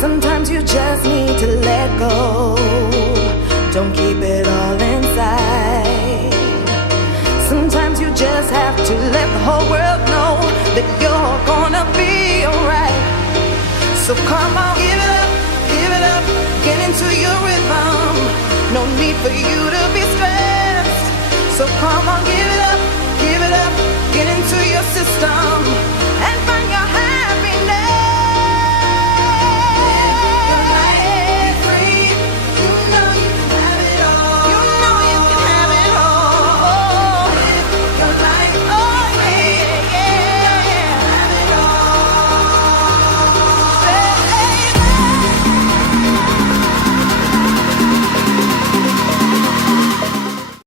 Sometimes you just need to let go. Don't keep it all inside. Sometimes you just have to let the whole world know that you're gonna be alright. So come on, give it up, get into your rhythm. No need for you to be stressed. So come on, give it up, get into your system.